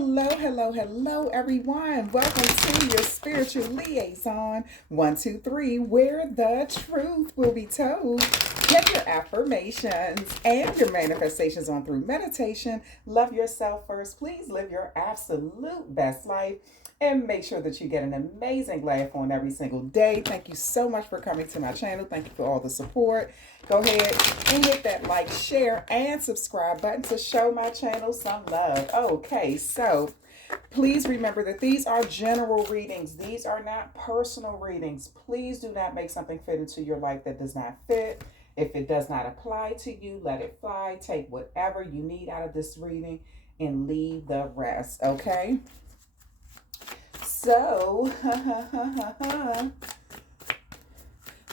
Hello, hello, hello, everyone. Welcome to your spiritual liaison 123, where the truth will be told. Get your affirmations and your manifestations on through meditation. Love yourself first. Please live your absolute best life and make sure that you get an amazing laugh on every single day. Thank you so much for coming to my channel. Thank you for all the support. Go ahead and hit that like, share, and subscribe button to show my channel some love. Okay, so please remember that these are general readings. These are not personal readings. Please do not make something fit into your life that does not fit. If it does not apply to you, let it fly. Take whatever you need out of this reading and leave the rest, okay? So,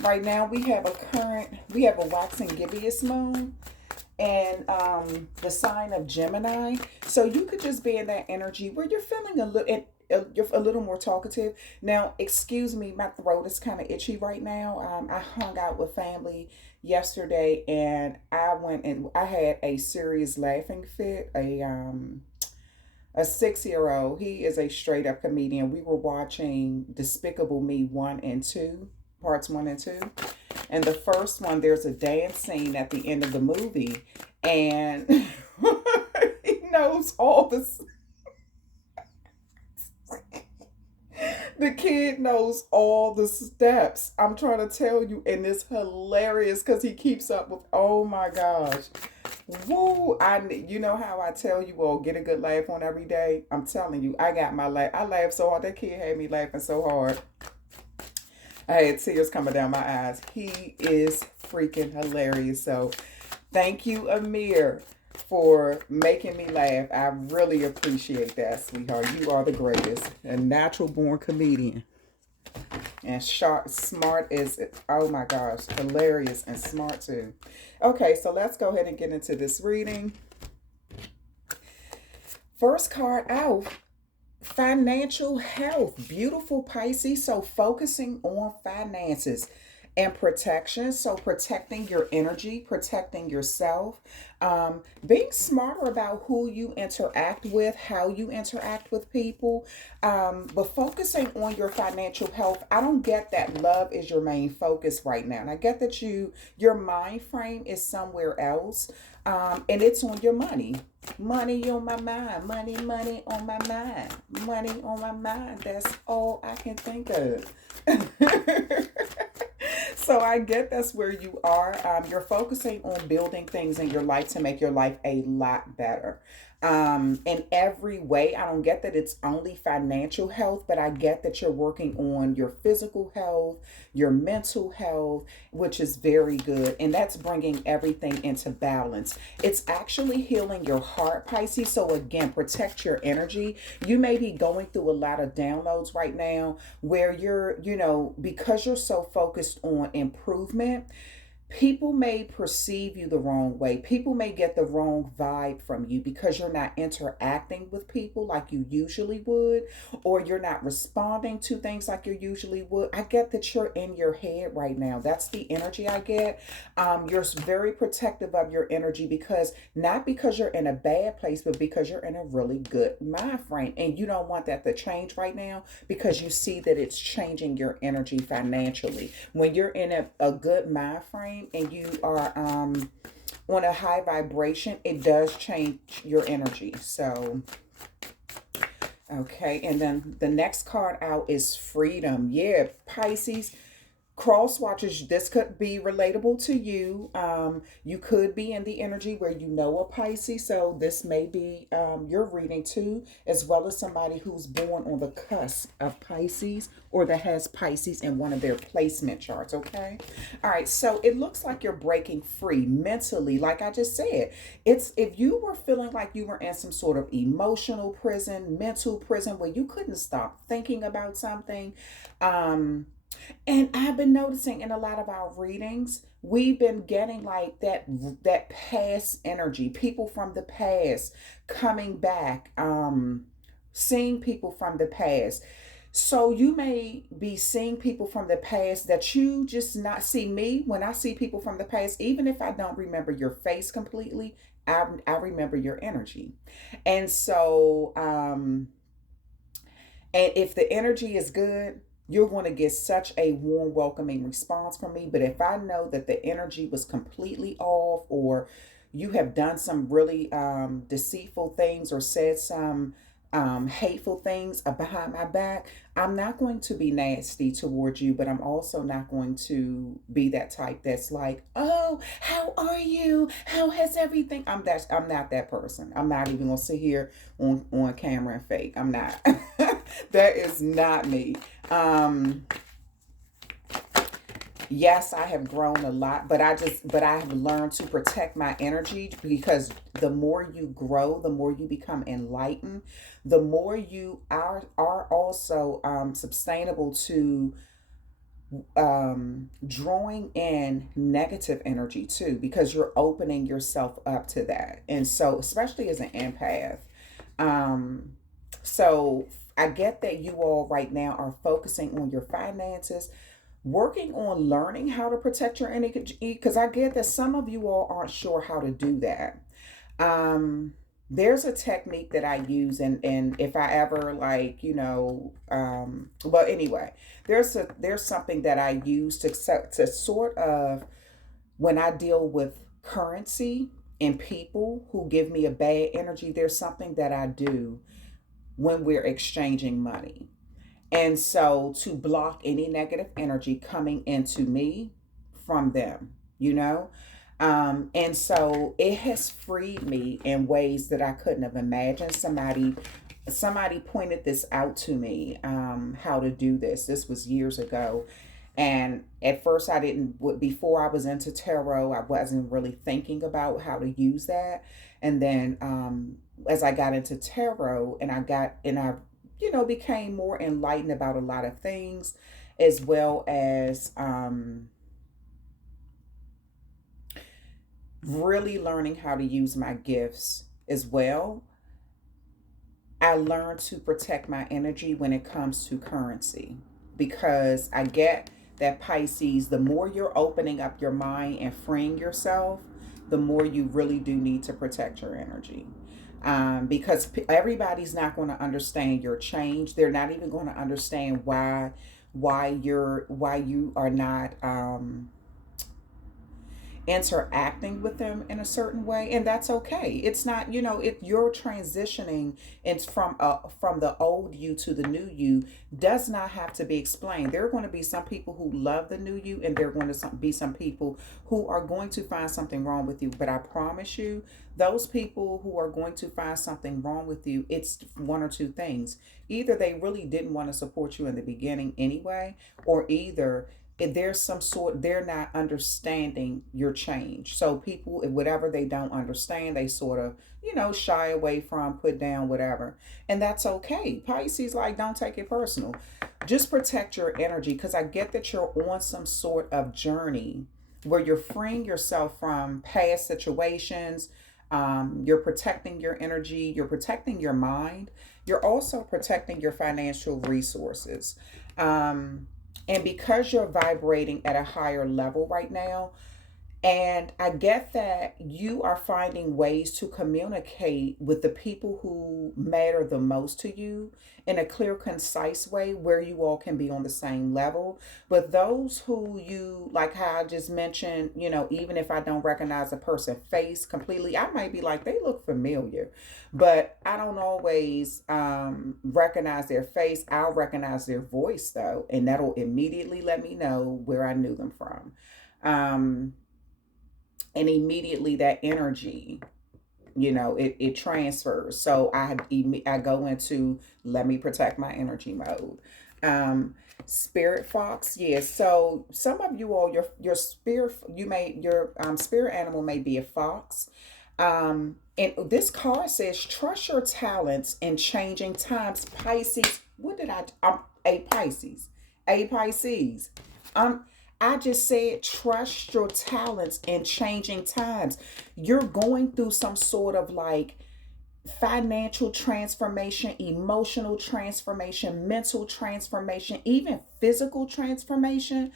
right now we have a waxing gibbous moon and the sign of Gemini. So you could just be in that energy where you're feeling you're a little more talkative. Now, excuse me, my throat is kind of itchy right now. I hung out with family yesterday and I had a serious laughing fit. A 6-year-old, he is a straight up comedian. We were watching Despicable Me 1 and 2, parts 1 and 2. And the first one, there's a dance scene at the end of the movie. And he knows all the kid knows all the steps. I'm trying to tell you, and it's hilarious because he keeps up with, oh my gosh. Woo! You know how I tell you all, get a good laugh on every day? I'm telling you, I got my laugh. I laughed so hard. That kid had me laughing so hard. I had tears coming down my eyes. He is freaking hilarious. So thank you, Amir, for making me laugh. I really appreciate that, sweetheart. You are the greatest. A natural born comedian. And sharp, smart is, oh my gosh, hilarious and smart too. Okay, so let's go ahead and get into this reading. First card out, financial health. Beautiful Pisces. So focusing on finances and protection. So protecting your energy, protecting yourself, being smarter about who you interact with, how you interact with people, but focusing on your financial health. I don't get that love is your main focus right now. And I get that your mind frame is somewhere else, and it's on your money. Money on my mind. Money on my mind. Money on my mind. That's all I can think of. So I get that's where you are. You're focusing on building things in your life to make your life a lot better. In every way. I don't get that it's only financial health, but I get that you're working on your physical health, your mental health, which is very good. And that's bringing everything into balance. It's actually healing your heart, Pisces. So again, protect your energy. You may be going through a lot of downloads right now where you're, because you're so focused on improvement, people may perceive you the wrong way. People may get the wrong vibe from you because you're not interacting with people like you usually would, or you're not responding to things like you usually would. I get that you're in your head right now. That's the energy I get. You're very protective of your energy not because you're in a bad place, but because you're in a really good mind frame. And you don't want that to change right now because you see that it's changing your energy financially. When you're in a good mind frame, and you are on a high vibration, it does change your energy. So, okay. And then the next card out is freedom. Yeah, Pisces. Cross watchers, this could be relatable to you. You could be in the energy where you know a Pisces, so this may be your reading too, as well as somebody who's born on the cusp of Pisces or that has Pisces in one of their placement charts, okay? All right, so it looks like you're breaking free mentally, like I just said. It's if you were feeling like you were in some sort of emotional prison, mental prison, where you couldn't stop thinking about something, and I've been noticing in a lot of our readings, we've been getting like that past energy, people from the past coming back, seeing people from the past. So you may be seeing people from the past that you just not see. Me, when I see people from the past, even if I don't remember your face completely, I remember your energy. And so, and if the energy is good, you're going to get such a warm, welcoming response from me. But if I know that the energy was completely off, or you have done some really deceitful things, or said some hateful things behind my back, I'm not going to be nasty towards you, but I'm also not going to be that type that's like, oh, how are you? How has everything? I'm not that person. I'm not even gonna sit here on camera and fake. I'm not. That is not me. Um, yes, I have grown a lot, but I have learned to protect my energy, because the more you grow, the more you become enlightened, the more you are also sustainable to drawing in negative energy too, because you're opening yourself up to that. And so, especially as an empath, um, so I get that you all right now are focusing on your finances, working on learning how to protect your energy, because I get that some of you all aren't sure how to do that. Um, there's a technique that I use, and if I ever, like, but anyway, there's something that I use to sort of, when I deal with currency and people who give me a bad energy, there's something that I do when we're exchanging money. And so, to block any negative energy coming into me from them, you know? And so it has freed me in ways that I couldn't have imagined. Somebody pointed this out to me, how to do this. This was years ago. And at first I didn't, before I was into tarot, I wasn't really thinking about how to use that. And then as I got into tarot, and I became more enlightened about a lot of things, as well as really learning how to use my gifts as well. I learned to protect my energy when it comes to currency, because I get that, Pisces, the more you're opening up your mind and freeing yourself, the more you really do need to protect your energy. Because everybody's not going to understand your change. They're not even going to understand why you are not interacting with them in a certain way, and that's okay. It's not, if you're transitioning, it's from the old you to the new you, does not have to be explained. There are going to be some people who love the new you, and there are going to be some people who are going to find something wrong with you. But I promise you, those people who are going to find something wrong with you, it's one or two things. Either they really didn't want to support you in the beginning anyway, or either if there's some sort, they're not understanding your change. So people, whatever they don't understand, they sort of, shy away from, put down, whatever. And that's okay. Pisces, like, don't take it personal. Just protect your energy, because I get that you're on some sort of journey where you're freeing yourself from past situations. You're protecting your energy, you're protecting your mind, you're also protecting your financial resources. And because you're vibrating at a higher level right now, and I get that you are finding ways to communicate with the people who matter the most to you in a clear, concise way where you all can be on the same level. But those who you, like how I just mentioned, even if I don't recognize a person's face completely, I might be like, they look familiar. But I don't always recognize their face. I'll recognize their voice, though, and that'll immediately let me know where I knew them from. And immediately that energy, it transfers. So I go into, let me protect my energy mode. Spirit fox, yes. So some of you all, your spirit, your spirit animal may be a fox. And this card says, trust your talents in changing times. Pisces, what did a Pisces, a Pisces. Um, I just said, trust your talents in changing times. You're going through some sort of, like, financial transformation, emotional transformation, mental transformation, even physical transformation.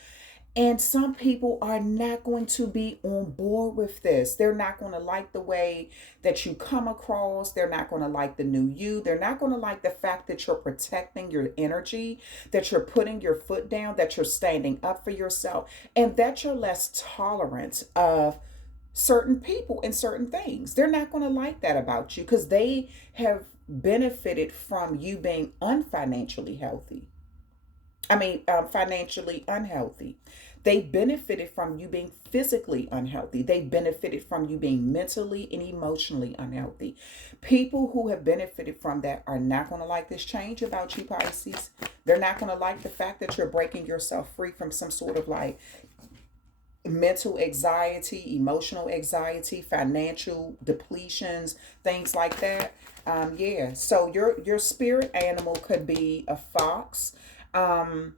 And some people are not going to be on board with this. They're not going to like the way that you come across. They're not going to like the new you. They're not going to like the fact that you're protecting your energy, that you're putting your foot down, that you're standing up for yourself, and that you're less tolerant of certain people and certain things. They're not going to like that about you because they have benefited from you being unfinancially healthy. Financially unhealthy. They benefited from you being physically unhealthy. They benefited from you being mentally and emotionally unhealthy. People who have benefited from that are not going to like this change about you, Pisces. They're not going to like the fact that you're breaking yourself free from some sort of like mental anxiety, emotional anxiety, financial depletions, things like that. Yeah. So your spirit animal could be a fox. Um,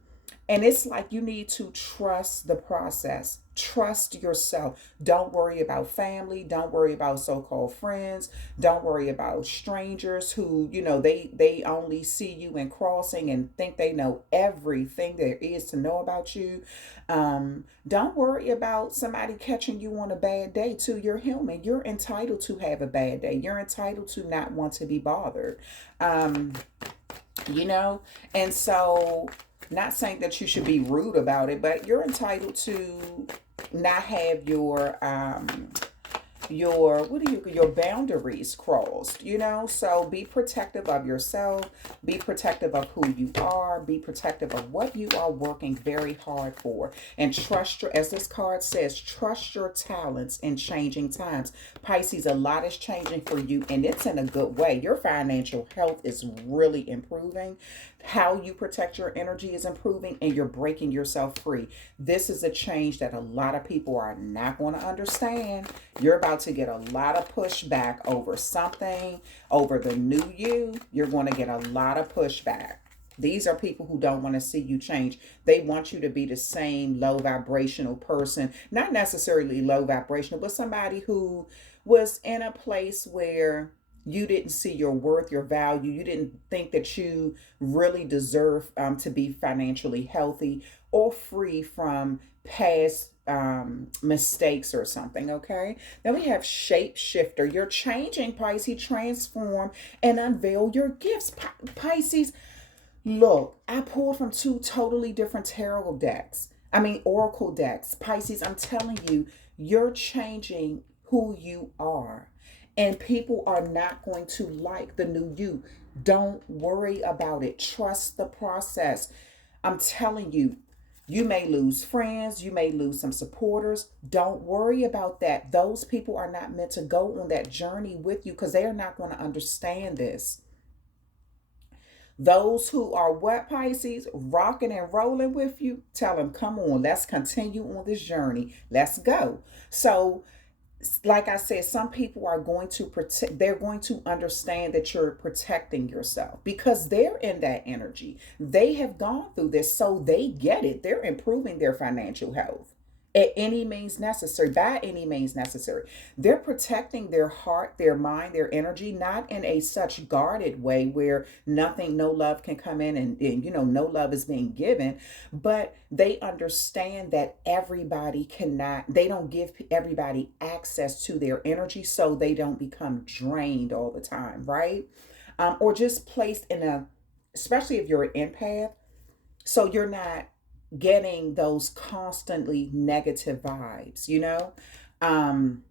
and it's like you need to trust the process. Trust yourself. Don't worry about family. Don't worry about so-called friends. Don't worry about strangers who, they only see you in crossing and think they know everything there is to know about you. Don't worry about somebody catching you on a bad day too. You're human. You're entitled to have a bad day. You're entitled to not want to be bothered. Um, you know and so, not saying that you should be rude about it, but you're entitled to not have your your boundaries crossed. So be protective of yourself, be protective of who you are, be protective of what you are working very hard for, and trust your, as this card says, trust your talents in changing times. Pisces, a lot is changing for you, and it's in a good way. Your financial health is really improving. How you protect your energy is improving, and you're breaking yourself free. This is a change that a lot of people are not going to understand. You're about to get a lot of pushback over something, over the new you. You're going to get a lot of pushback. These are people who don't want to see you change. They want you to be the same low vibrational person, not necessarily low vibrational, but somebody who was in a place where you didn't see your worth, your value. You didn't think that you really deserve to be financially healthy or free from past mistakes or something. Okay. Then we have shapeshifter. You're changing, Pisces. Transform and unveil your gifts, Pisces. Look, I pulled from two totally different tarot decks. Oracle decks. Pisces, I'm telling you, you're changing who you are. And people are not going to like the new you. Don't worry about it. Trust the process. I'm telling you, you may lose friends, you may lose some supporters. Don't worry about that. Those people are not meant to go on that journey with you because they are not going to understand this. Those who are what, Pisces, rocking and rolling with you, tell them, come on, let's continue on this journey. Let's go. So, like I said, some people are going to protect, they're going to understand that you're protecting yourself because they're in that energy. They have gone through this, so they get it. They're improving their financial health at any means necessary, by any means necessary. They're protecting their heart, their mind, their energy, not in a such guarded way where nothing, no love can come in and no love is being given, but they understand that everybody cannot, they don't give everybody access to their energy so they don't become drained all the time, right? Or just placed in a, especially if you're an empath, so you're not getting those constantly negative vibes. Um,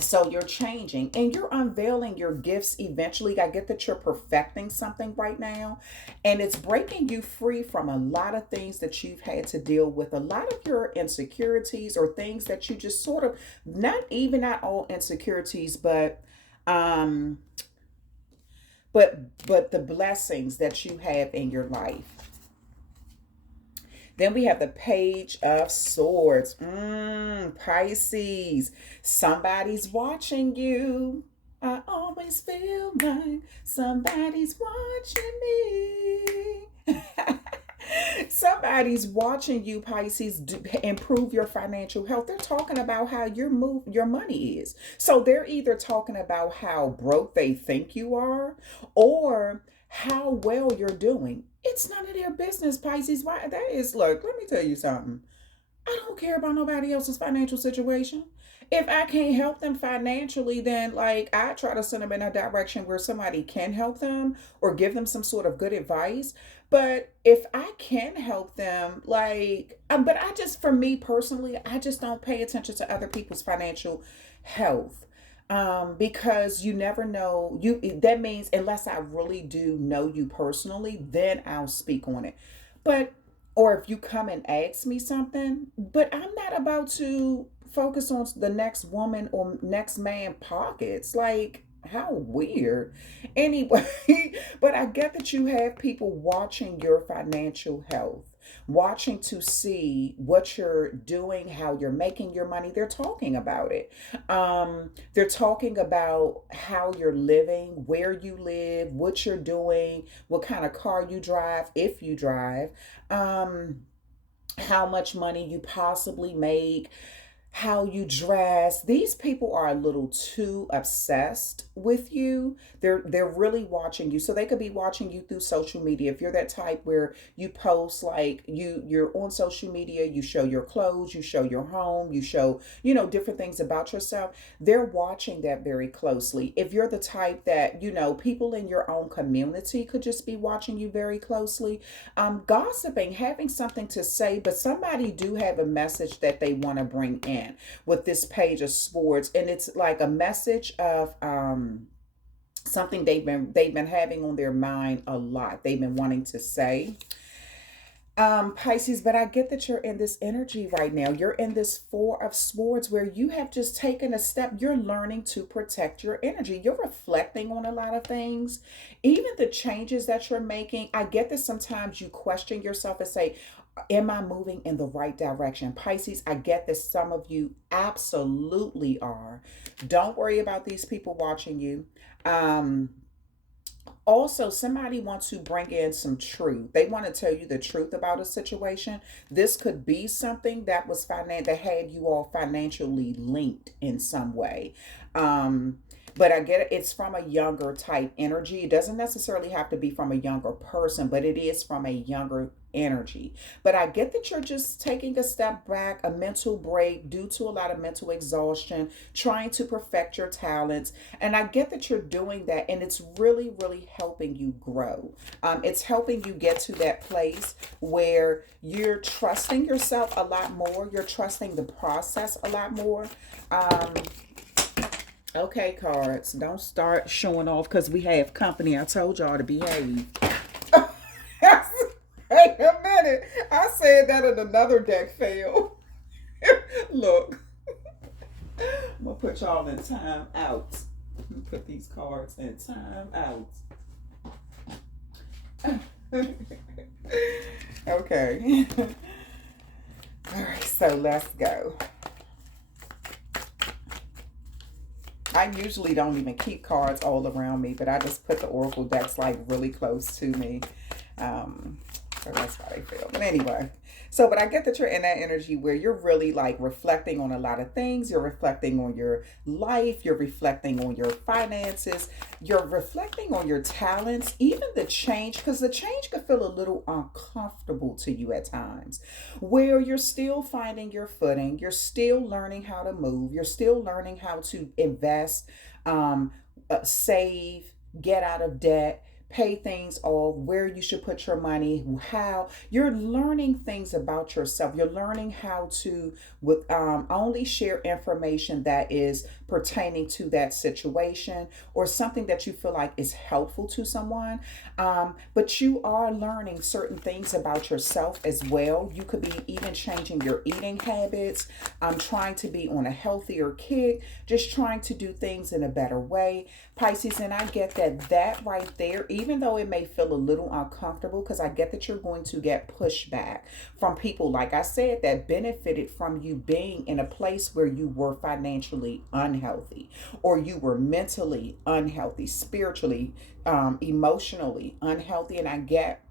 so you're changing and you're unveiling your gifts eventually. I get that you're perfecting something right now, and it's breaking you free from a lot of things that you've had to deal with, a lot of your insecurities or things that you just sort of, not all insecurities, um but the blessings that you have in your life. Then we have the Page of Swords. Pisces. Somebody's watching you. I always feel like somebody's watching me. Somebody's watching you, Pisces, improve your financial health. They're talking about how your money is. So they're either talking about how broke they think you are or how well you're doing. It's none of their business, Pisces. Why that is, look, let me tell you something. I don't care about nobody else's financial situation. If I can't help them financially, then like I try to send them in a direction where somebody can help them or give them some sort of good advice. But if I can help them, like, but I just, for me personally, I just don't pay attention to other people's financial health. Because you never know, you, that means unless I really do know you personally, then I'll speak on it. But or if you come and ask me something, but I'm not about to focus on the next woman or next man pockets. Like, how weird. Anyway, but I get that you have people watching your financial health, watching to see what you're doing, how you're making your money. They're talking about it. They're talking about how you're living, where you live, what you're doing, what kind of car you drive, if you drive, um, how much money you possibly make, how you dress. These people are a little too obsessed with you. They're really watching you. So they could be watching you through social media. If you're that type where you post, like, you're on social media, you show your clothes, you show your home, you show, different things about yourself. They're watching that very closely. If you're the type that, people in your own community could just be watching you very closely. Gossiping, having something to say, but somebody do have a message that they want to bring in with this page of swords, and it's like a message of something they've been having on their mind a lot, they've been wanting to say. Pisces, but I get that you're in this energy right now. You're in this Four of Swords where you have just taken a step. You're learning to protect your energy. You're reflecting on a lot of things, even the changes that you're making. I get that sometimes you question yourself and say, am I moving in the right direction? Pisces, I get that some of you absolutely are. Don't worry about these people watching you. Um, Also, somebody wants to bring in some truth. They want to tell you the truth about a situation. This could be something that was that had you all financially linked in some way. Um, but I get it. It's from a younger type energy. It doesn't necessarily have to be from a younger person, but it is from a younger energy. But I get that you're just taking a step back, a mental break due to a lot of mental exhaustion, trying to perfect your talents. And I get that you're doing that, and it's really, really helping you grow. It's helping you get to that place where you're trusting yourself a lot more. You're trusting the process a lot more. Um, okay, cards, don't start showing off because we have company. I told y'all to behave. Wait a minute. I said that in another deck fail. Look, I'm going to put y'all in time out. Put these cards in time out. Okay. All right, so let's go. I usually don't even keep cards all around me, but I just put the Oracle decks like really close to me. So that's why they fail. But anyway, but I get that you're in that energy where you're really like reflecting on a lot of things. You're reflecting on your life. You're reflecting on your finances. You're reflecting on your talents, even the change, because the change could feel a little uncomfortable to you at times, where you're still finding your footing. You're still learning how to move. You're still learning how to invest, save, get out of debt, pay things off, where you should put your money, how you're learning things about yourself. You're learning how to with only share information that is pertaining to that situation or something that you feel like is helpful to someone. But you are learning certain things about yourself as well. You could be even changing your eating habits, trying to be on a healthier kick, just trying to do things in a better way. Pisces, and I get that right there, even though it may feel a little uncomfortable, because I get that you're going to get pushback from people, like I said, that benefited from you being in a place where you were financially unhealthy, or you were mentally unhealthy, spiritually, emotionally unhealthy. And I get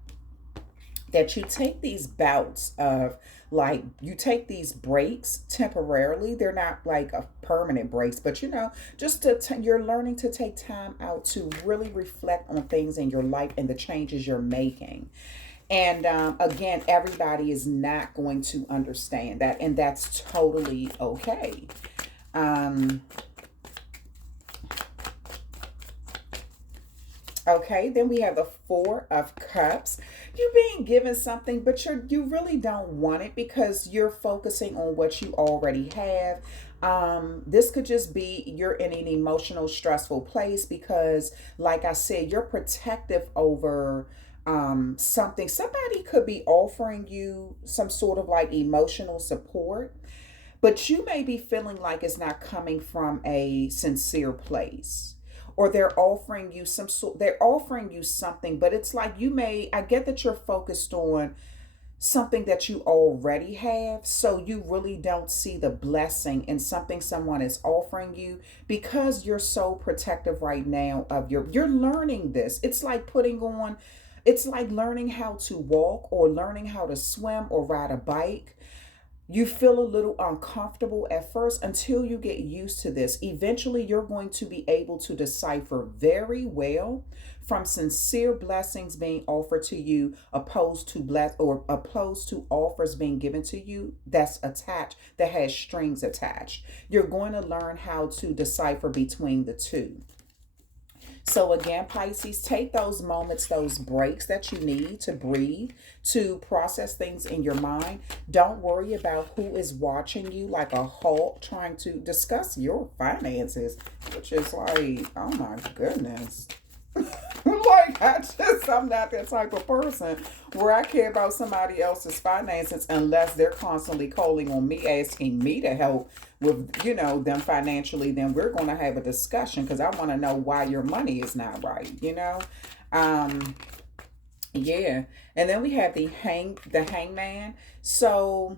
that you take these bouts of, like, you take these breaks temporarily. They're not like a permanent breaks, but just you're learning to take time out to really reflect on things in your life and the changes you're making. And again, everybody is not going to understand that, and that's totally okay. Um, okay, then we have the Four of Cups. You're being given something, but you really don't want it because you're focusing on what you already have. This could just be you're in an emotional, stressful place because, like I said, you're protective over something. Somebody could be offering you some sort of like emotional support, but you may be feeling like it's not coming from a sincere place, or they're offering you something, but it's like I get that you're focused on something that you already have, so you really don't see the blessing in something someone is offering you because you're so protective right now of you're learning this. It's like learning how to walk or learning how to swim or ride a bike. You feel a little uncomfortable at first until you get used to this. Eventually, you're going to be able to decipher very well from sincere blessings being offered to you, opposed to offers being given to you that has strings attached. You're going to learn how to decipher between the two. So again, Pisces, take those moments, those breaks that you need to breathe, to process things in your mind. Don't worry about who is watching you like a hawk trying to discuss your finances, which is like, oh my goodness. Like, I'm not that type of person where I care about somebody else's finances unless they're constantly calling on me, asking me to help with, them financially. Then we're going to have a discussion because I want to know why your money is not right. Yeah. And then we have the hangman. So,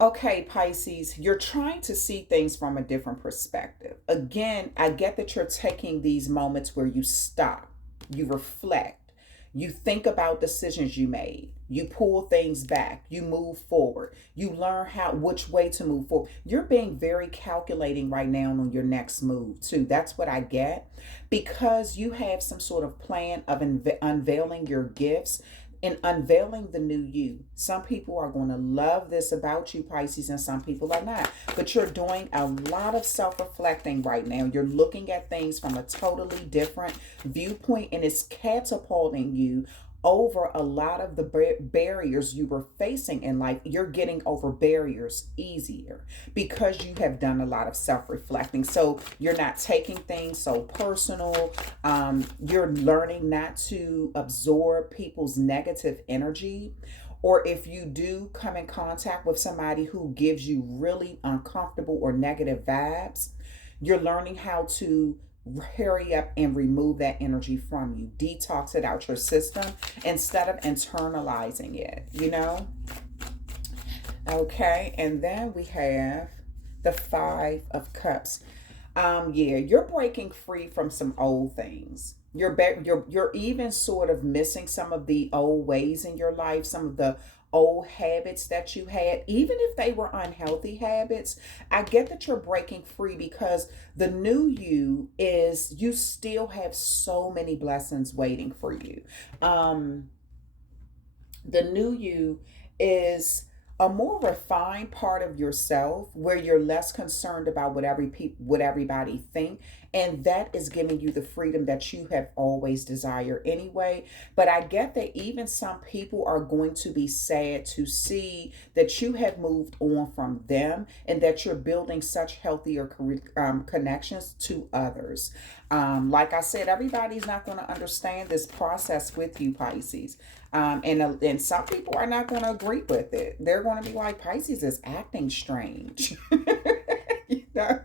okay, Pisces, you're trying to see things from a different perspective. Again, I get that you're taking these moments where you stop, you reflect, you think about decisions you made, you pull things back, you move forward, you learn which way to move forward. You're being very calculating right now on your next move, too. That's what I get, because you have some sort of plan of unveiling your gifts and unveiling the new you. Some people are going to love this about you, Pisces, and some people are not. But you're doing a lot of self-reflecting right now. You're looking at things from a totally different viewpoint, and it's catapulting you over a lot of the barriers you were facing in life. You're getting over barriers easier because you have done a lot of self-reflecting. So you're not taking things so personal. You're learning not to absorb people's negative energy. Or if you do come in contact with somebody who gives you really uncomfortable or negative vibes, you're learning how to hurry up and remove that energy from you. Detox it out your system instead of internalizing it. Okay, and then we have the Five of Cups. Yeah, you're breaking free from some old things. You're even sort of missing some of the old ways in your life, some of the old habits that you had, even if they were unhealthy habits. I get that you're breaking free because the new you still have so many blessings waiting for you. The new you is a more refined part of yourself where you're less concerned about what everybody think, and that is giving you the freedom that you have always desired anyway. But I get that even some people are going to be sad to see that you have moved on from them and that you're building such healthier connections to others. Like I said, everybody's not going to understand this process with you, Pisces. And some people are not going to agree with it. They're going to be like, Pisces is acting strange. you know,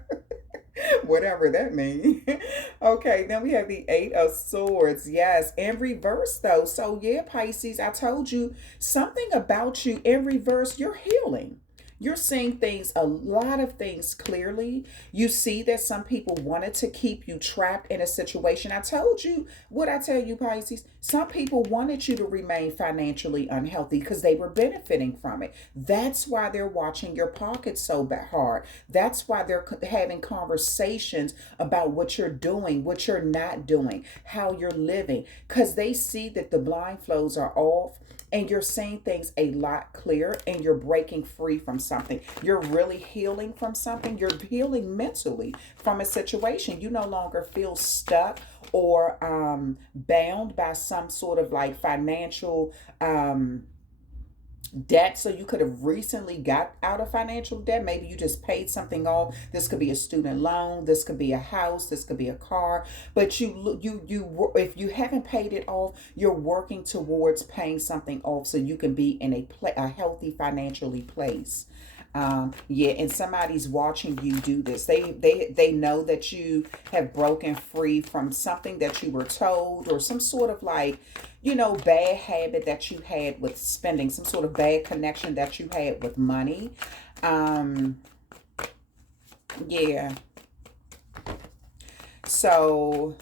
Whatever that means. Okay, then we have the Eight of Swords. Yes, in reverse though. So yeah, Pisces, I told you something about you in reverse. You're healing. You're seeing things, a lot of things clearly. You see that some people wanted to keep you trapped in a situation. I told you what I tell you, Pisces. Some people wanted you to remain financially unhealthy because they were benefiting from it. That's why they're watching your pockets so hard. That's why they're having conversations about what you're doing, what you're not doing, how you're living, because they see that the blind flows are off and you're seeing things a lot clearer and you're breaking free from something. You're really healing from something. You're healing mentally from a situation. You no longer feel stuck or bound by some sort of like financial debt. So you could have recently got out of financial debt. Maybe you just paid something off. This could be a student loan, this could be a house, this could be a car. But if you haven't paid it off, you're working towards paying something off so you can be in a healthy financially place. Yeah, and somebody's watching you do this. They know that you have broken free from something that you were told, or some sort of like, bad habit that you had with spending, some sort of bad connection that you had with money. Yeah. So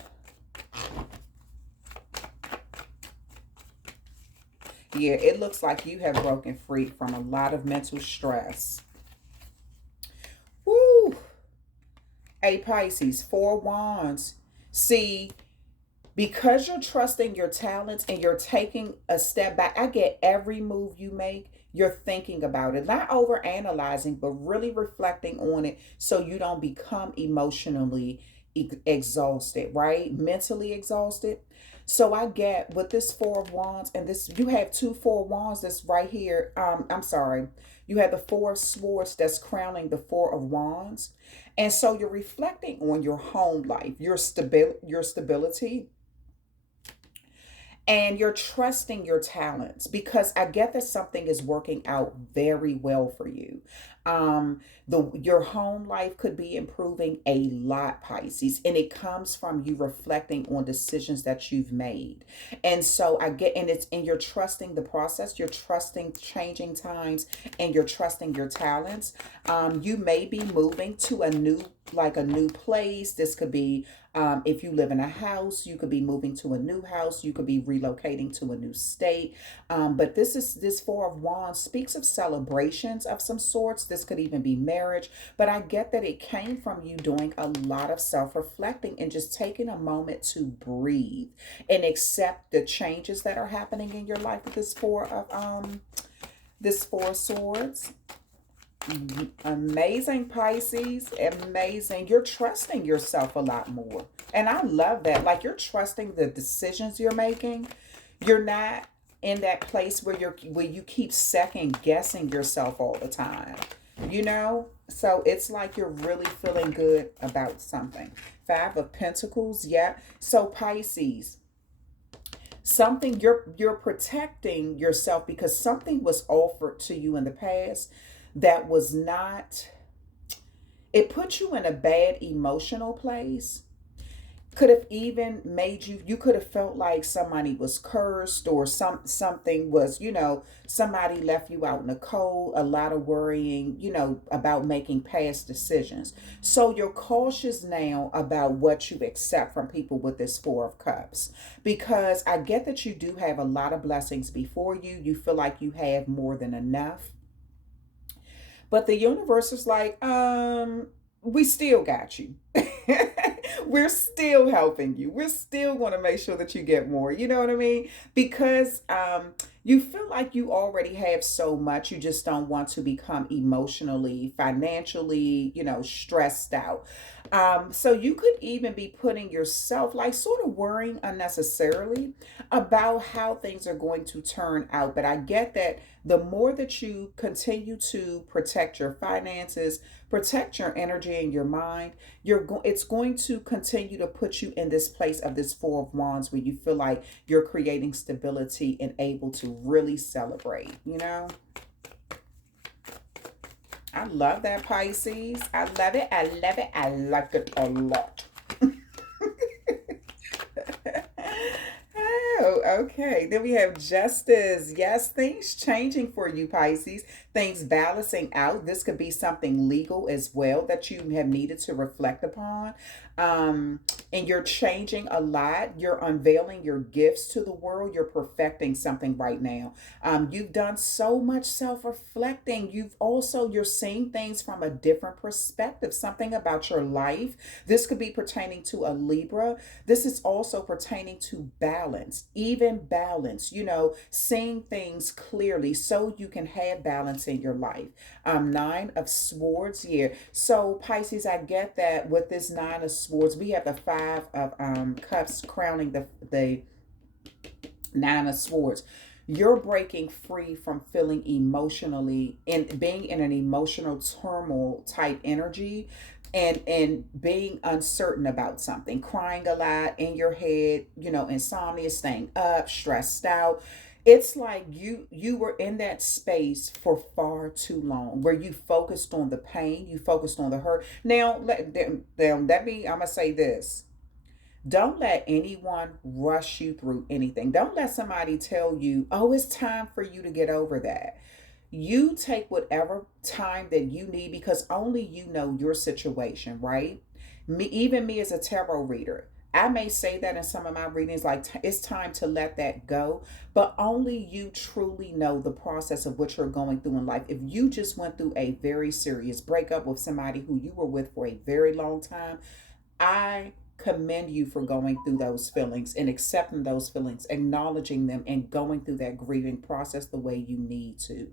yeah, it looks like you have broken free from a lot of mental stress. Woo! A Pisces, 4 wands. See, because you're trusting your talents and you're taking a step back, I get every move you make, you're thinking about it, not over analyzing, but really reflecting on it so you don't become emotionally exhausted, right? Mentally exhausted. So I get with this 4 of wands, and this, you have two 4 wands that's right here. I'm sorry. You have the 4 of swords that's crowning the 4 of wands. And so you're reflecting on your home life, your stability, and you're trusting your talents, because I get that something is working out very well for you. Your home life could be improving a lot, Pisces, and it comes from you reflecting on decisions that you've made. And so I get, and you're trusting the process, you're trusting changing times, and you're trusting your talents. You may be moving to a new place. This could be, if you live in a house, you could be moving to a new house. You could be relocating to a new state. But this 4 of wands speaks of celebrations of some sorts. This could even be marriage. But I get that it came from you doing a lot of self-reflecting and just taking a moment to breathe and accept the changes that are happening in your life with this 4 of swords. Amazing, Pisces. Amazing. You're trusting yourself a lot more. And I love that. Like, you're trusting the decisions you're making. You're not in that place where you keep second guessing yourself all the time. So it's like you're really feeling good about something. 5 of Pentacles. Yeah. So Pisces, something, you're protecting yourself because something was offered to you in the past that was not, it put you in a bad emotional place. Could have even made you could have felt like somebody was cursed, or something was, somebody left you out in the cold, a lot of worrying, about making past decisions. So you're cautious now about what you accept from people with this 4 of Cups, because I get that you do have a lot of blessings before you. You feel like you have more than enough. But the universe is like, we still got you. We're still helping you. We're still going to make sure that you get more. You know what I mean? Because you feel like you already have so much. You just don't want to become emotionally, financially, stressed out. So you could even be putting yourself, like, sort of worrying unnecessarily about how things are going to turn out. But I get that the more that you continue to protect your finances, protect your energy and your mind, it's going to continue to put you in this place of this 4 of Wands where you feel like you're creating stability and able to really celebrate, I love that, Pisces. I love it. I love it. I like it a lot. Oh, Okay, then we have justice. Yes, things changing for you, Pisces. Things balancing out. This could be something legal as well that you have needed to reflect upon. Um, and you're changing a lot. You're unveiling your gifts to the world. You're perfecting something right now. You've done so much self-reflecting. You're seeing things from a different perspective, something about your life. This could be pertaining to a Libra. This is also pertaining to balance, even balance, seeing things clearly so you can have balance in your life. Nine of Swords, yeah. So, Pisces, I get that with this Nine of Swords, we have the Five of Cups crowning the Nine of Swords. You're breaking free from feeling emotionally and being in an emotional turmoil type energy, and being uncertain about something, crying a lot in your head, insomnia, staying up, stressed out. It's like you were in that space for far too long, where you focused on the pain, you focused on the hurt. Now let me, I'm gonna say this. Don't let anyone rush you through anything. Don't let somebody tell you, oh, it's time for you to get over that. You take whatever time that you need, because only you know your situation, right? Even me as a tarot reader, I may say that in some of my readings, like it's time to let that go, but only you truly know the process of what you're going through in life. If you just went through a very serious breakup with somebody who you were with for a very long time, I commend you for going through those feelings and accepting those feelings, acknowledging them, and going through that grieving process the way you need to,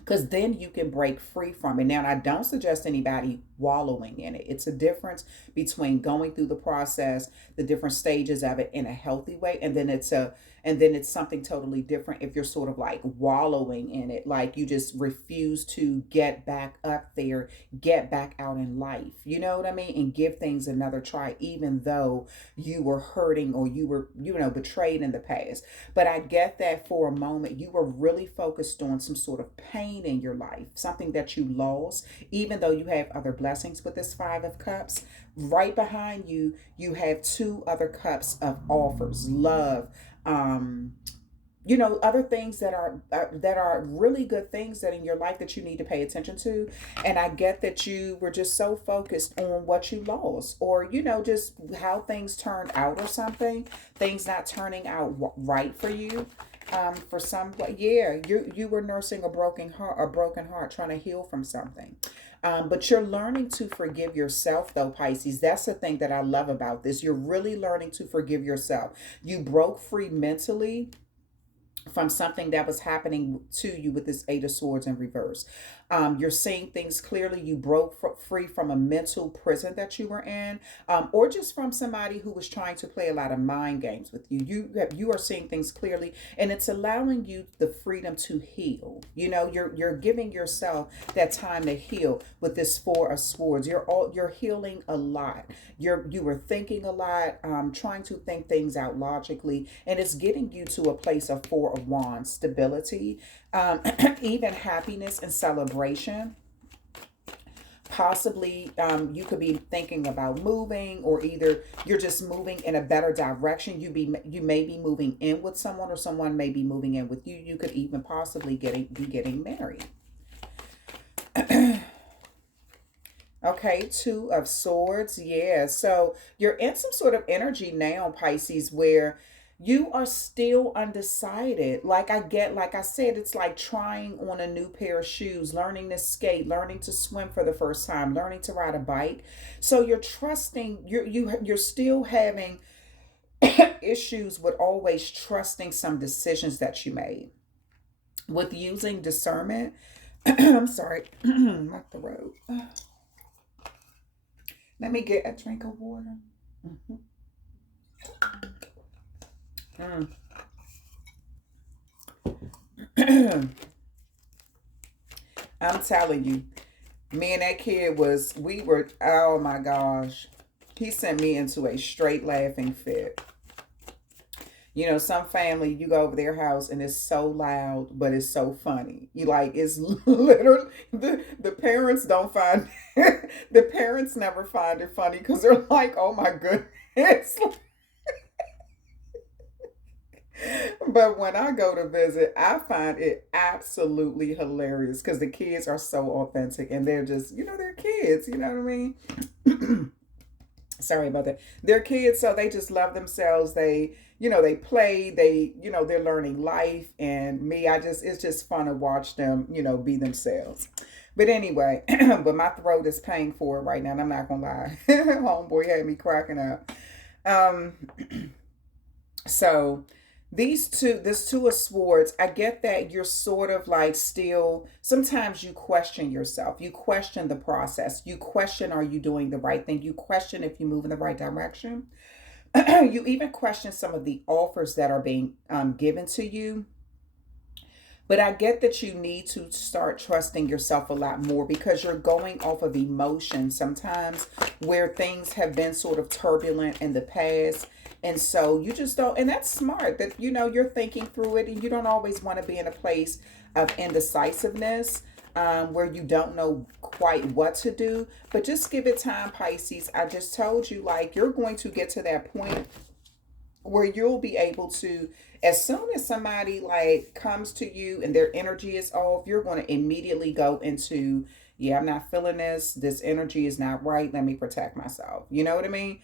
because then you can break free from it. Now, I don't suggest anybody wallowing in it. It's a difference between going through the process, the different stages of it in a healthy way, and then it's something totally different if you're sort of like wallowing in it, like you just refuse to get back up there, get back out in life. You know what I mean? And give things another try, even though you were hurting or you were, betrayed in the past. But I get that for a moment you were really focused on some sort of pain in your life, something that you lost, even though you have other blessings with this Five of Cups. Right behind you, you have two other cups of offers, love, um, other things that are really good things that in your life that you need to pay attention to. And I get that you were just so focused on what you lost, or just how things turned out, or something, things not turning out right for you. For some, yeah, you were nursing a broken heart, trying to heal from something. But you're learning to forgive yourself, though, Pisces. That's the thing that I love about this. You're really learning to forgive yourself. You broke free mentally from something that was happening to you with this Eight of Swords in reverse. You're seeing things clearly. You broke free from a mental prison that you were in, or just from somebody who was trying to play a lot of mind games with you. You are seeing things clearly, and it's allowing you the freedom to heal. You're giving yourself that time to heal with this Four of Swords. You're healing a lot. You were thinking a lot, trying to think things out logically, and it's getting you to a place of Four of Wands, stability, even happiness and celebration. Possibly, you could be thinking about moving, or either you're just moving in a better direction. You may be moving in with someone, or someone may be moving in with you. You could even possibly be getting married. Okay, Two of Swords. Yeah. So you're in some sort of energy now, Pisces, where you are still undecided. Like I said, it's like trying on a new pair of shoes, learning to skate, learning to swim for the first time, learning to ride a bike. So you're trusting, you're still having issues with always trusting some decisions that you made. With using discernment, I'm sorry, my throat. Let me get a drink of water. Mhm. I'm telling you, me and that kid oh my gosh. He sent me into a straight laughing fit. Some family, you go over their house and it's so loud, but it's so funny. You like, it's literally, the parents don't find, the parents never find it funny, because they're like, oh my goodness. But when I go to visit, I find it absolutely hilarious because the kids are so authentic and they're just, they're kids, you know what I mean? Sorry about that. They're kids, so they just love themselves. They play, they're learning life. And me, it's just fun to watch them, be themselves. But anyway, but my throat is paying for it right now, and I'm not gonna lie. Homeboy had me cracking up. Um, so this two of swords, I get that you're sort of like still, sometimes you question yourself, you question the process, you question, are you doing the right thing, you question if you move in the right direction. You even question some of the offers that are being given to you. But I get that you need to start trusting yourself a lot more because you're going off of emotion sometimes where things have been sort of turbulent in the past. And so you just don't, and that's smart that, you're thinking through it and you don't always want to be in a place of indecisiveness where you don't know quite what to do. But just give it time, Pisces. I just told you, like, you're going to get to that point where you'll be able to, as soon as somebody like comes to you and their energy is off, you're going to immediately go into, yeah, I'm not feeling this energy is not right, let me protect myself, you know what I mean?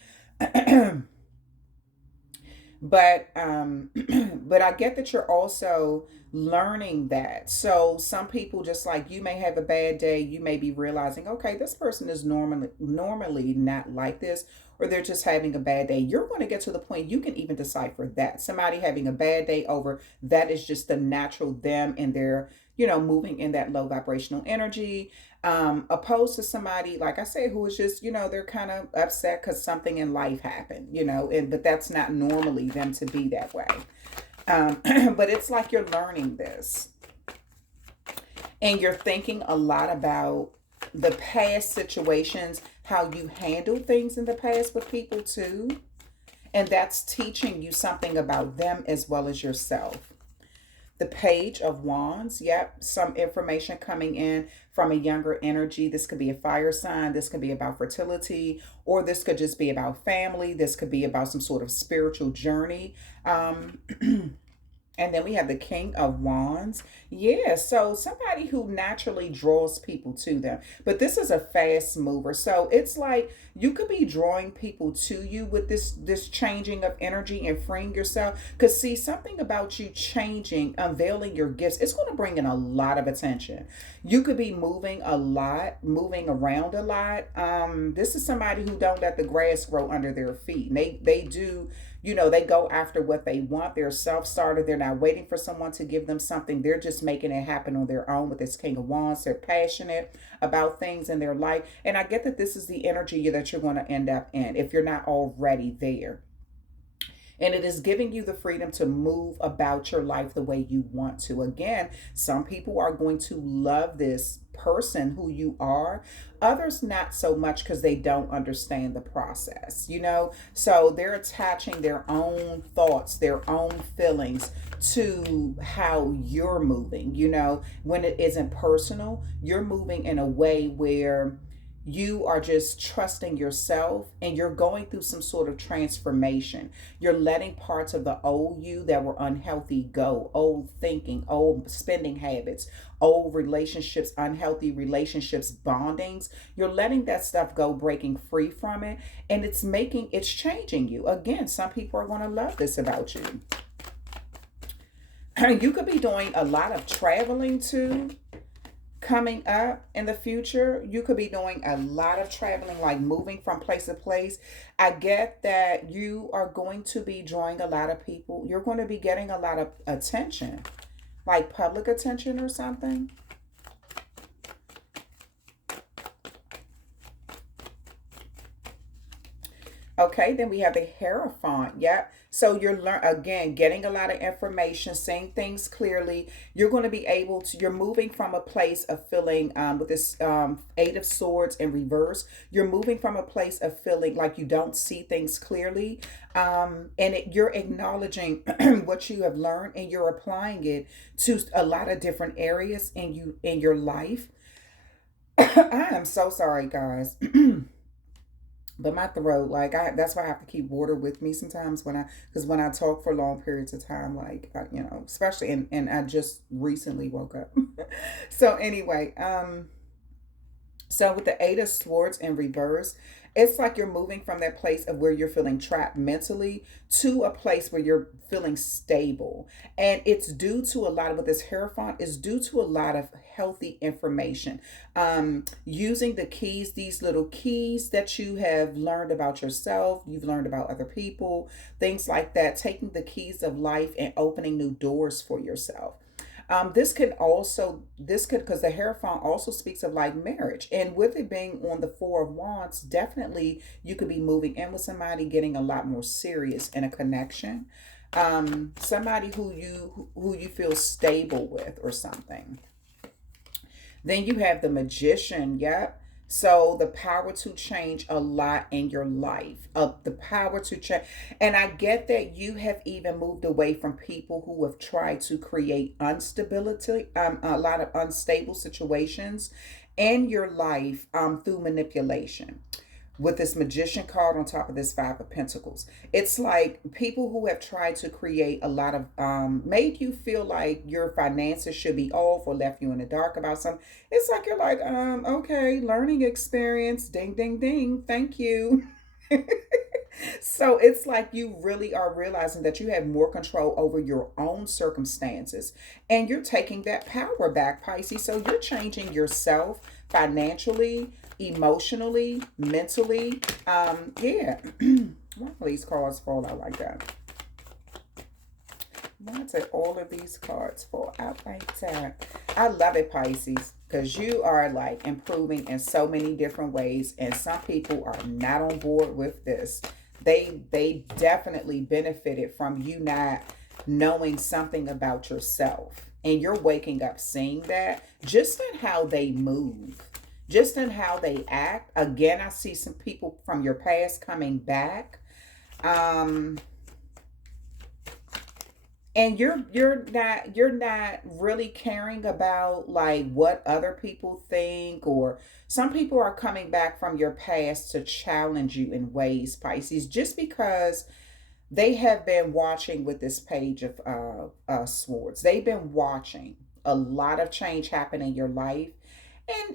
But but I get that you're also learning that. So some people, just like you, may have a bad day, you may be realizing, okay, this person is normally not like this, or they're just having a bad day. You're going to get to the point you can even decipher that somebody having a bad day over, that is just the natural them and their, moving in that low vibrational energy, opposed to somebody, like I said, who is just, they're kind of upset because something in life happened, but that's not normally them to be that way. But it's like you're learning this and you're thinking a lot about the past situations, how you handle things in the past with people too. And that's teaching you something about them as well as yourself. The Page of Wands, yep, some information coming in from a younger energy. This could be a fire sign. This could be about fertility, or this could just be about family. This could be about some sort of spiritual journey. And then we have the King of Wands. Yeah, so somebody who naturally draws people to them. But this is a fast mover. So it's like you could be drawing people to you with this changing of energy and freeing yourself. Because see, something about you changing, unveiling your gifts, it's going to bring in a lot of attention. You could be moving a lot, moving around a lot. This is somebody who don't let the grass grow under their feet. And they do, they go after what they want. They're self-started. They're not waiting for someone to give them something. They're just making it happen on their own with this King of Wands. They're passionate about things in their life. And I get that this is the energy that you're going to end up in if you're not already there. And it is giving you the freedom to move about your life the way you want to. Again, some people are going to love this person who you are, others not so much because they don't understand the process, so they're attaching their own thoughts, their own feelings to how you're moving. When it isn't personal, you're moving in a way where you are just trusting yourself and you're going through some sort of transformation. You're letting parts of the old you that were unhealthy go, old thinking, old spending habits, old relationships, unhealthy relationships, bondings. You're letting that stuff go, breaking free from it, and it's changing you. Again, some people are going to love this about you. You could be doing a lot of traveling too. Coming up in the future, you could be doing a lot of traveling, like moving from place to place. I get that you are going to be drawing a lot of people. You're going to be getting a lot of attention, like public attention or something. Okay, then we have the Hierophant. Yep. So you're again getting a lot of information, seeing things clearly. You're going to be able to. You're moving from a place of feeling with this Eight of Swords in reverse. You're moving from a place of feeling like you don't see things clearly, you're acknowledging what you have learned and you're applying it to a lot of different areas in your life. I am so sorry, guys. But my throat, like that's why I have to keep water with me sometimes because when I talk for long periods of time, like especially and I just recently woke up. So anyway, so with the Eight of Swords in reverse, it's like you're moving from that place of where you're feeling trapped mentally to a place where you're feeling stable. And it's due to a lot of what this Hierophant is due to a lot of healthy information. Using the keys, these little keys that you have learned about yourself, you've learned about other people, things like that, taking the keys of life and opening new doors for yourself. Because the Hierophant also speaks of like marriage. And with it being on the Four of Wands, definitely you could be moving in with somebody, getting a lot more serious in a connection. Somebody who you feel stable with or something. Then you have the Magician. Yep. So the power to change a lot in your life, the power to change. And I get that you have even moved away from people who have tried to create instability, a lot of unstable situations in your life through manipulation with this Magician card on top of this Five of Pentacles. It's like people who have tried to create a lot of made you feel like your finances should be off or left you in the dark about something. It's like you're like, okay, learning experience, ding ding ding, thank you. So it's like you really are realizing that you have more control over your own circumstances and you're taking that power back, Pisces. So you're changing yourself financially, emotionally, mentally. Yeah. Why do these cards fall out like that? Why did all of these cards fall out like that? I love it, Pisces, because you are like improving in so many different ways, and some people are not on board with this. They definitely benefited from you not knowing something about yourself, and you're waking up seeing that just in how they move, just in how they act. Again, I see some people from your past coming back. And you're not really caring about like what other people think, or some people are coming back from your past to challenge you in ways, Pisces, just because they have been watching with this page of swords. They've been watching a lot of change happen in your life.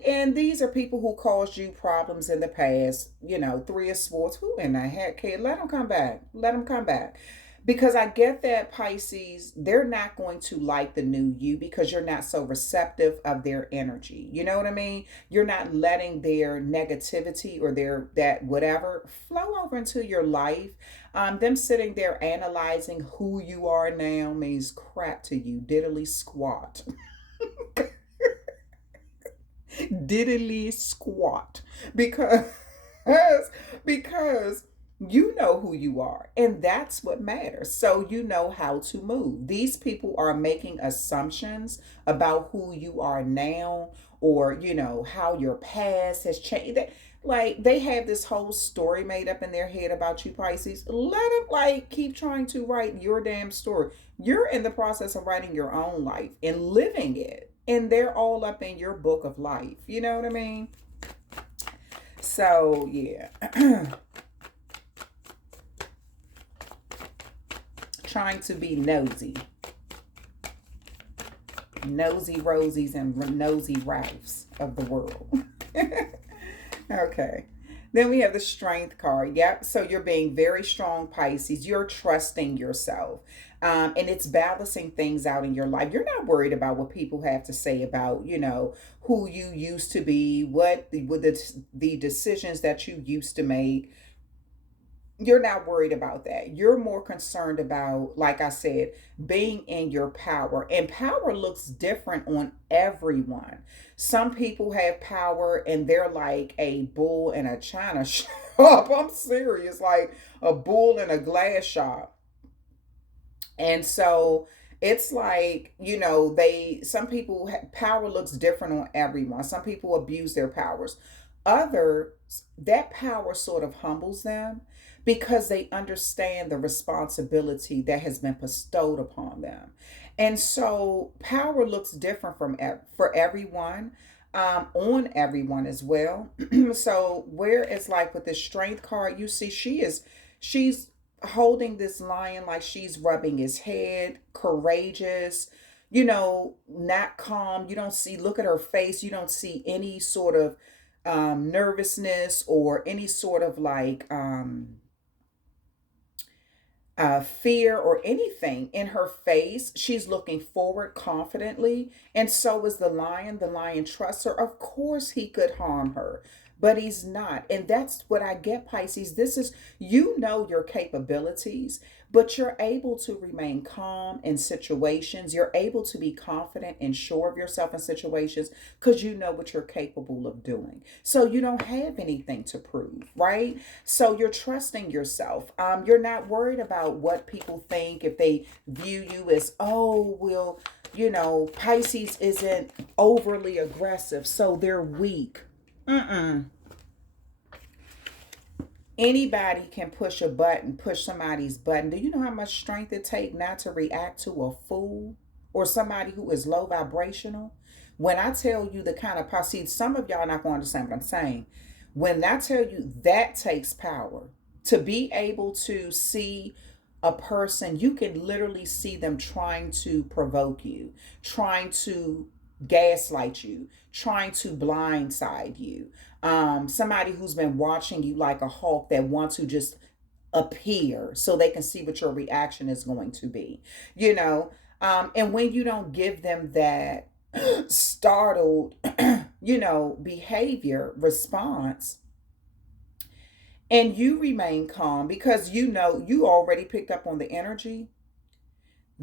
And these are people who caused you problems in the past. Three of Swords. Who in the heck, kid? Let them come back. Let them come back. Because I get that, Pisces, they're not going to like the new you because you're not so receptive of their energy. You know what I mean? You're not letting their negativity or their that whatever flow over into your life. Them sitting there analyzing who you are now means crap to you. Diddly squat. Diddly squat. Because because you know who you are, and that's what matters. So you know how to move. These people are making assumptions about who you are now, or how your past has changed. Like they have this whole story made up in their head about you, Pisces. Let them like keep trying to write your damn story. You're in the process of writing your own life and living it, and they're all up in your book of life. You know what I mean? So yeah. Trying to be nosy. Nosy Rosies and nosy Ralphs of the world. Okay. Then we have the Strength card. Yep. So you're being very strong, Pisces. You're trusting yourself. And it's balancing things out in your life. You're not worried about what people have to say about, who you used to be, what the decisions that you used to make. You're not worried about that. You're more concerned about, like I said, being in your power. And power looks different on everyone. Some people have power and they're like a bull in a china shop. I'm serious, like a bull in a glass shop. And so it's like, some people, power looks different on everyone. Some people abuse their powers. Others, that power sort of humbles them because they understand the responsibility that has been bestowed upon them. And so power looks different for everyone. on everyone as well. So where it's like with the strength card, you see she's holding this lion like she's rubbing his head, courageous, not calm. You don't see, look at her face, you don't see any sort of nervousness or any sort of like fear or anything in her face. She's looking forward confidently. And so is the lion. The lion trusts her. Of course, he could harm her, but he's not. And that's what I get, Pisces. This is, your capabilities, but you're able to remain calm in situations. You're able to be confident and sure of yourself in situations because you know what you're capable of doing. So you don't have anything to prove, right? So you're trusting yourself. You're not worried about what people think if they view you as, oh, well, Pisces isn't overly aggressive, so they're weak. Anybody can push a button, push somebody's button. Do you know how much strength it takes not to react to a fool or somebody who is low vibrational? When I tell you the kind of, see, some of y'all are not going to understand what I'm saying. When I tell you that takes power to be able to see a person, you can literally see them trying to provoke you, trying to gaslight you, trying to blindside you. Somebody who's been watching you like a hawk that wants to just appear so they can see what your reaction is going to be, and when you don't give them that startled, behavior response, and you remain calm because you already picked up on the energy,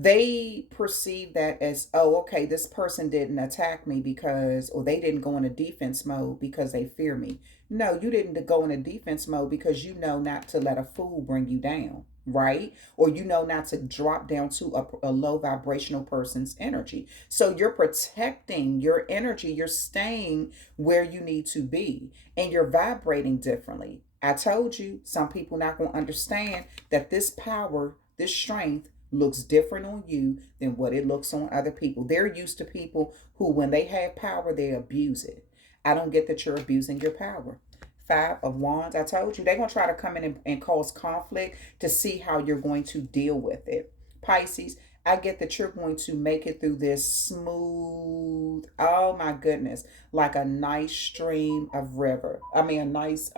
they perceive that as, oh, okay, this person didn't attack me because, or they didn't go into defense mode because they fear me. No, you didn't go into defense mode because you know not to let a fool bring you down, right? Or you know not to drop down to a low vibrational person's energy. So you're protecting your energy. You're staying where you need to be, and you're vibrating differently. I told you, some people not going to understand that this power, this strength, looks different on you than what it looks on other people. They're used to people who, when they have power, they abuse it. I don't get that you're abusing your power. 5 of Wands, I told you, they're going to try to come in and cause conflict to see how you're going to deal with it. Pisces, I get that you're going to make it through this smooth, oh my goodness, like a nice stream of river. I mean, a nice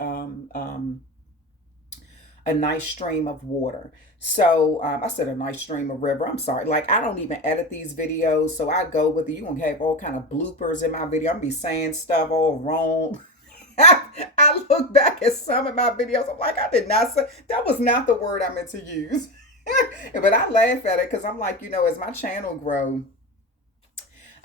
stream of water. So I said a nice stream of river. I'm sorry. Like, I don't even edit these videos, so I go with it. You're going to have all kind of bloopers in my video. I'm going to be saying stuff all wrong. I look back at some of my videos. I'm like, I did not say, that was not the word I meant to use. But I laugh at it because I'm like, as my channel grows,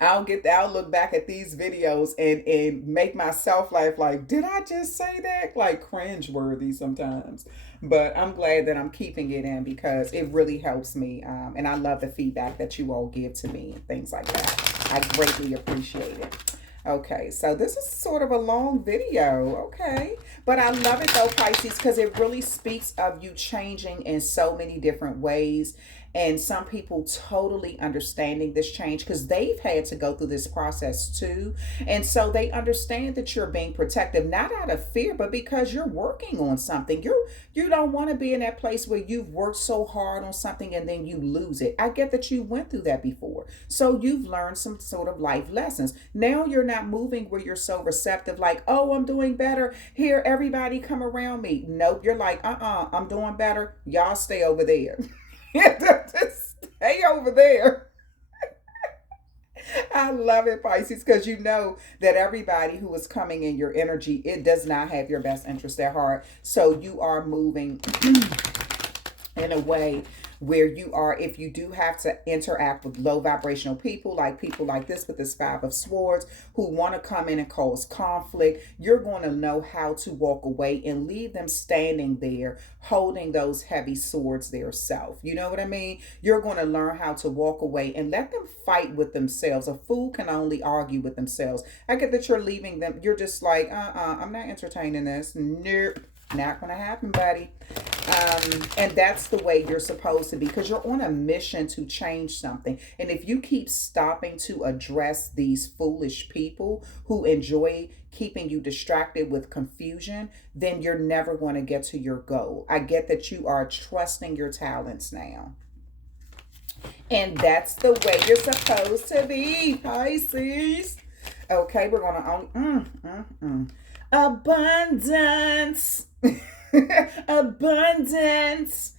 I'll look back at these videos and make myself laugh like, did I just say that? Like, cringe worthy sometimes. But I'm glad that I'm keeping it in because it really helps me. And I love the feedback that you all give to me and things like that. I greatly appreciate it. Okay, so this is sort of a long video, okay? But I love it though, Pisces, because it really speaks of you changing in so many different ways. And some people totally understanding this change because they've had to go through this process too. And so they understand that you're being protective, not out of fear, but because you're working on something. You don't want to be in that place where you've worked so hard on something and then you lose it. I get that you went through that before. So you've learned some sort of life lessons. Now you're not moving where you're so receptive, like, oh, I'm doing better. Here, everybody come around me. Nope, you're like, I'm doing better. Y'all stay over there. Just stay over there. I love it, Pisces, because you know that everybody who is coming in your energy, it does not have your best interest at heart. So you are moving in a way where you are, if you do have to interact with low vibrational people like this with this 5 of Swords who want to come in and cause conflict, you're going to know how to walk away and leave them standing there holding those heavy swords themselves. You know what I mean? You're going to learn how to walk away and let them fight with themselves. A fool can only argue with themselves. I get that you're leaving them. You're just like, I'm not entertaining this. Nope. Not going to happen, buddy. And that's the way you're supposed to be, because you're on a mission to change something. And if you keep stopping to address these foolish people who enjoy keeping you distracted with confusion, then you're never going to get to your goal. I get that you are trusting your talents now. And that's the way you're supposed to be, Pisces. Okay, we're going to abundance. Abundance.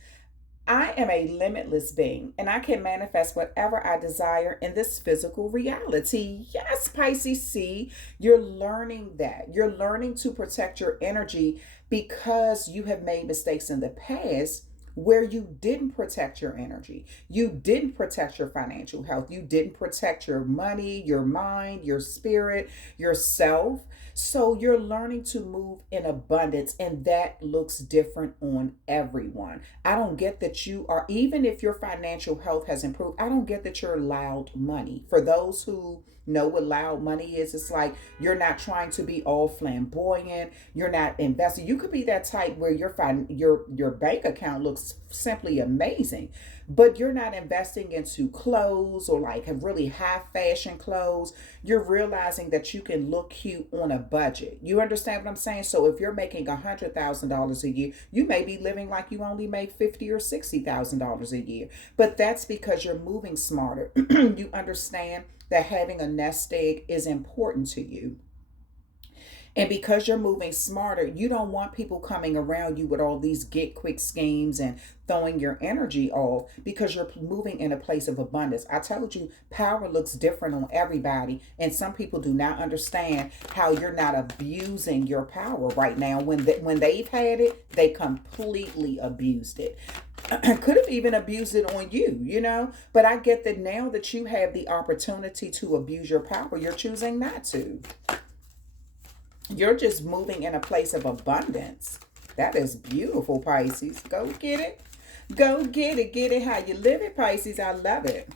I am a limitless being and I can manifest whatever I desire in this physical reality. Yes, Pisces, see, you're learning that. You're learning to protect your energy because you have made mistakes in the past where you didn't protect your energy. You didn't protect your financial health. You didn't protect your money, your mind, your spirit, yourself. So you're learning to move in abundance, and that looks different on everyone. I don't get that you are, even if your financial health has improved, I don't get that you're allowed money. For those who know what loud money is, it's like you're not trying to be all flamboyant, you're not investing. You could be that type where your bank account looks simply amazing, but you're not investing into clothes or like have really high fashion clothes. You're realizing that you can look cute on a budget. You understand what I'm saying? So if you're making $100,000 a year, you may be living like you only make $50,000 or $60,000 a year, but that's because you're moving smarter. You understand that having a nest egg is important to you. And because you're moving smarter, you don't want people coming around you with all these get quick schemes and throwing your energy off, because you're moving in a place of abundance. I told you power looks different on everybody. And some people do not understand how you're not abusing your power right now. When they've had it, they completely abused it. Could have even abused it on you, you know? But I get that now that you have the opportunity to abuse your power, you're choosing not to. You're just moving in a place of abundance. That is beautiful, Pisces. Go get it. Go get it. Get it how you live it, Pisces. I love it.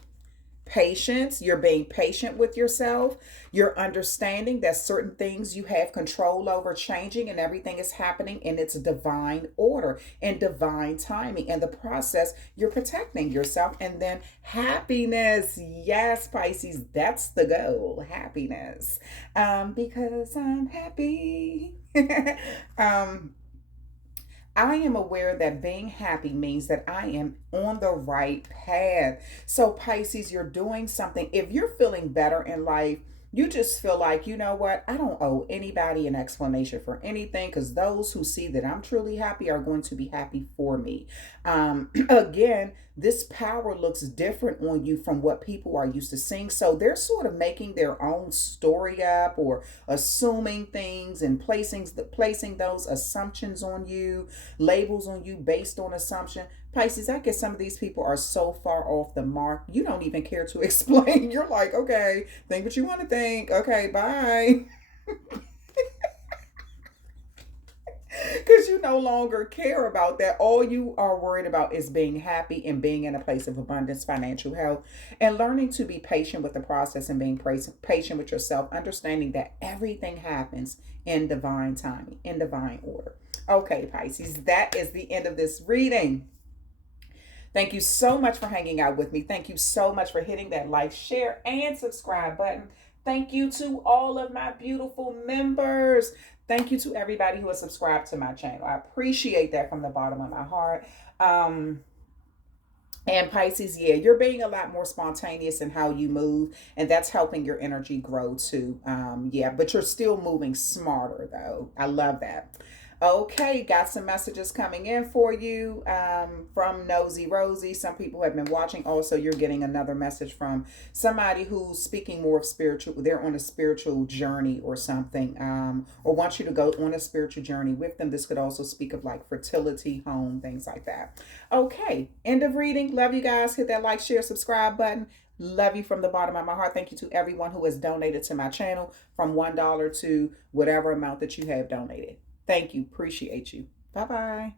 Patience. You're being patient with yourself. You're understanding that certain things you have control over changing, and everything is happening in its divine order and divine timing. In the process, you're protecting yourself. And then happiness. Yes, Pisces, that's the goal. Happiness. Because I'm happy. I am aware that being happy means that I am on the right path. So, Pisces, you're doing something. If you're feeling better in life, you just feel like, you know what? I don't owe anybody an explanation for anything, because those who see that I'm truly happy are going to be happy for me. Again, this power looks different on you from what people are used to seeing. So they're sort of making their own story up or assuming things and placing those assumptions on you, labels on you based on assumption. Pisces, I guess some of these people are so far off the mark, you don't even care to explain. You're like, okay, think what you want to think. Okay, bye. Because you no longer care about that. All you are worried about is being happy and being in a place of abundance, financial health, and learning to be patient with the process and being patient with yourself, understanding that everything happens in divine timing, in divine order. Okay, Pisces, that is the end of this reading. Thank you so much for hanging out with me. Thank you so much for hitting that like, share, and subscribe button. Thank you to all of my beautiful members. Thank you to everybody who has subscribed to my channel. I appreciate that from the bottom of my heart. And Pisces, yeah, you're being a lot more spontaneous in how you move, and that's helping your energy grow too. Yeah, but you're still moving smarter though. I love that. Okay, got some messages coming in for you from Nosy Rosie. Some people have been watching. Also, you're getting another message from somebody who's speaking more of spiritual. They're on a spiritual journey or something, or wants you to go on a spiritual journey with them. This could also speak of like fertility, home, things like that. Okay, end of reading. Love you guys. Hit that like, share, subscribe button. Love you from the bottom of my heart. Thank you to everyone who has donated to my channel, from $1 to whatever amount that you have donated. Thank you. Appreciate you. Bye-bye.